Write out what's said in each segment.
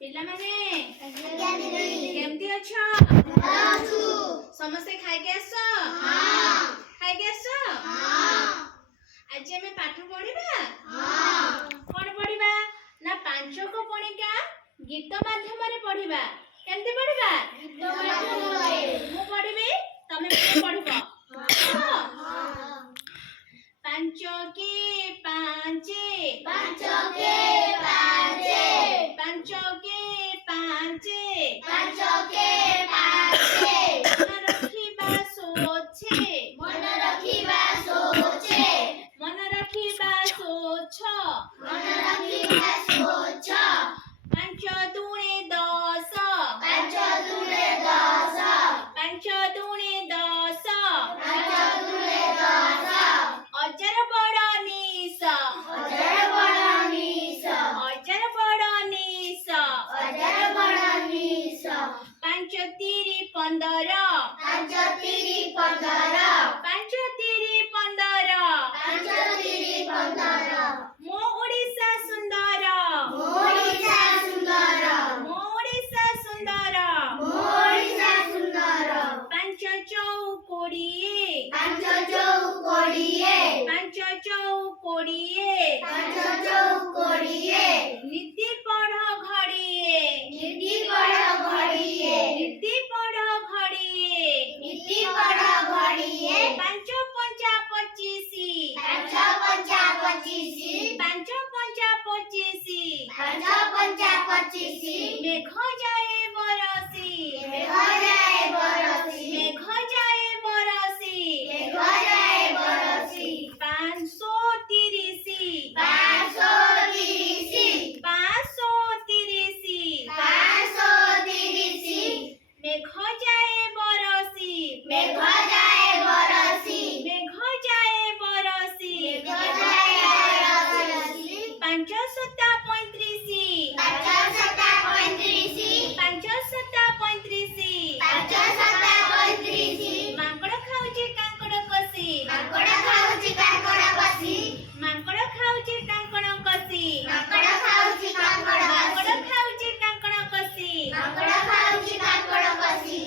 ପିଲାମାନେ କେମିତି ଅଛ? ସମସ୍ତେ ଖାଇକି ଆସ? ଖାଇକି ଆସ? ଆଜି ଆମେ ପାଠ ପଢିବା? କଣ ପଢିବା ନା ପାଞ୍ଚକ ପଣିକା ଗୀତ ମାଧ୍ୟମରେ ପଢିବା। କେମିତି ପଢିବା? ମୁଁ ପଢିବି, ତମେ ପଢିବ। ପାଞ୍ଚକେ ପାଞ୍ଚେ ପାଞ୍ଚକେ ପାଞ୍ଚେ ପାଞ୍ଚକେ ପାଞ୍ଚେ ପାଞ୍ଚକେ ପାଞ୍ଚେ ମନ ରଖିବା ସୋଛେ ମନ ରଖିବା ସୋଛେ ମନ ରଖିବା ସୋଛ ମନ ରଖିବା ସୋଛ ପାଞ୍ଚ ଦୁणे ଦଶ ପାଞ୍ଚ ଦୁणे ଦଶ ପାଞ୍ଚ ଦୁणे ଦଶ ପାଞ୍ଚ ଦୁणे ଦଶ ଅଜର ବଡ଼ ନିଶ ଅଜର ବଡ଼ ନିଶ ଅଜର ବଡ଼ ନିଶ ଅଜର ବଡ଼ ନିଶ ପାଞ୍ଚ ତିରି ପନ୍ଦର ପାଞ୍ଚ ତିରି ପନ୍ଦର ପାଞ୍ଚ ତିରି ପନ୍ଦର ପାଞ୍ଚ ତିରି ପନ୍ଦର ମୋ ଓଡ଼ିଶା ସୁନ୍ଦର ମୋ ଓଡ଼ିଶା ସୁନ୍ଦର ମୋ ଓଡ଼ିଶା ସୁନ୍ଦର ମୋ ଓଡ଼ିଶା ସୁନ୍ଦର ପାଞ୍ଚ ଚଉ କୋଡ଼ିଏ ପାଞ୍ଚ ଚଉ କୋଡ଼ିଏ ପାଞ୍ଚ ଚଉ କୋଡ଼ିଏ ପାଞ୍ଚ ଚଉ କୋଡ଼ିଏ ନୀତି ପଢ଼ ଘଡ଼ିଏ ନୀତି ପଢ଼ ଘଡ଼ିଏ ନୀତି ପଢ଼ ଘଡ଼ିଏ ନୀତି ପଢ଼ ଘଡ଼ିଏ ପାଞ୍ଚ ପଞ୍ଚା ପଚିଶି ପାଞ୍ଚ ପଞ୍ଚା ପଚିଶି ପାଞ୍ଚ ପଞ୍ଚା ପଚିଶି ପାଞ୍ଚ ପଞ୍ଚା ପଚିଶି ମେଘ ଯାଏ ବରସି ମେଘ ଯାଏ ବରସି ମେଘ ଯାଏ ବରସି ମେଘ ଯାଏ ବରସି ପାଞ୍ଚଶହ ତିରିଶି ପାଞ୍ଚଶହ ତିରିଶି ପାଞ୍ଚଶହ ତିରିଶି ପାଞ୍ଚଶହ ତିରିଶି ମେଘ ଯାଏ ବରସି ମେଘ ଯାଏ ବରସି ମେଘ ଯାଏ ବରସି ମେଘ ଯାଏ ବରସି ପାଞ୍ଚଶହ ପଇଁତିରିଶି ପାଞ୍ଚଶହ ପଇଁତିରିଶି ପାଞ୍ଚଶହ ପଇଁତିରିଶି ପାଞ୍ଚଶହ ପଇଁତିରିଶି ମାଙ୍କଡ଼ ଖାଉଛି କାଙ୍କଡ଼ କଷି ମାଙ୍କଡ଼ ଖାଉଛି କାଙ୍କଡ଼ କଷି ମାଙ୍କଡ଼ ଖାଉଛି କାଙ୍କଡ଼ କଷି ମାଙ୍କଡ଼ ଖାଉଛି କାଙ୍କଡ଼ ମାଙ୍କଡ଼ ଖାଉଛି କାଙ୍କଡ଼ କଷି ମାଙ୍କଡ଼ ଖାଉଛି କାଙ୍କଡ଼ କଷି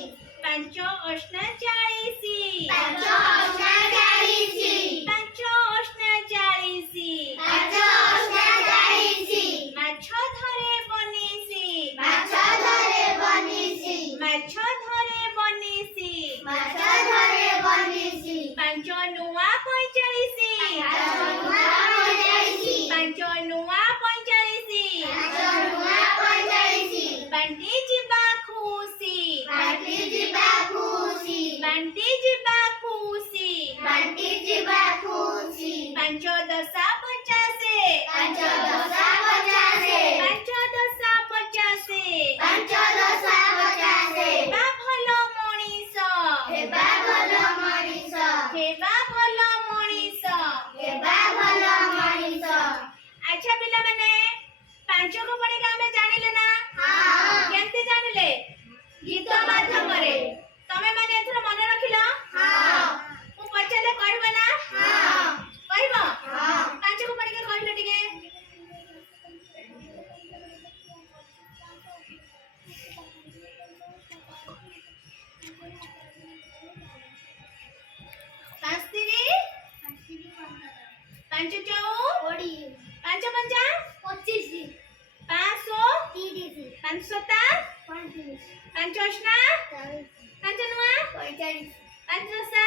ପାଞ୍ଚ ଅଷ୍ଟା ଚାଳିଶି ପାଞ୍ଚ ଅଷ୍ଟା ଚାଳିଶି ପାଞ୍ଚ ଅଷ୍ଟା ଚାଳିଶି ପାଞ୍ଚ ଅଷ୍ଟା ଚାଳିଶି ମାଛ ଧରେ ବନିଶି ମାଛ ଧରେ ବନିଶି ମାଛ ଧରେ ବନିଶି ମାଛ ଧରେ ବନିଶି ପାଞ୍ଚ ନୂଆ ପଇଁଚାଳିଶି ପାଞ୍ଚ ନୂଆ ପଇଁଚାଳିଶି ପାଞ୍ଚ ନୂଆ ପଇଁଚାଳିଶି ପାଞ୍ଚ ନୂଆ ପଇଁଚାଳିଶି ବାଣ୍ଟି ଯିବା ଖୁସି ବାଣ୍ଟି ଯିବା ଖୁସି ବାଣ୍ଟି ଯିବା ଖୁସି ବାଣ୍ଟି ଯିବା ଖୁସି ପାଞ୍ଚ ଦଶା ପଚାଶେ ପାଞ୍ଚ ଦଶା ପଚାଶେ ପାଞ୍ଚ ଦଶା ପଚାଶେ ପାଞ୍ଚ ଦଶା ପଚାଶେ ହେବା ଭଲ ମଣିଷ ହେବା ଭଲ ମଣିଷ ହେବା ଭଲ ମଣିଷ ହେବା ଭଲ ମଣିଷ। ଆଚ୍ଛା ପିଲାମାନେ, ପାଞ୍ଚକ ପଣିକା ଆମେ ଜାଣିଲେ ନା? କେମିତି ଜାଣିଲେ? ଗୀତ ମାଧ୍ୟମରେ। ତମେ ମାନେ ଏଥର ମନେ ରଖିଲ? ମୁଁ ପଚାରିଲେ କହିବ ନା? କହିବ? ପାଞ୍ଚକ ପଣିକା କହିଲେ ଟିକେ। ପାଞ୍ଚ ତିରି ପାଞ୍ଚ ଚଉ ପାଞ୍ଚ ପଞ୍ଚା ପଚିଶି ପାଞ୍ଚଶହ ତିରିଶି ପାଞ୍ଚ ସତା ପଇଁତିରିଶି ପାଞ୍ଚ ଅଷ୍ଟା ପାଞ୍ଚ ନୂଆ ପଇଁଚାଳିଶି ପାଞ୍ଚ ଦଶା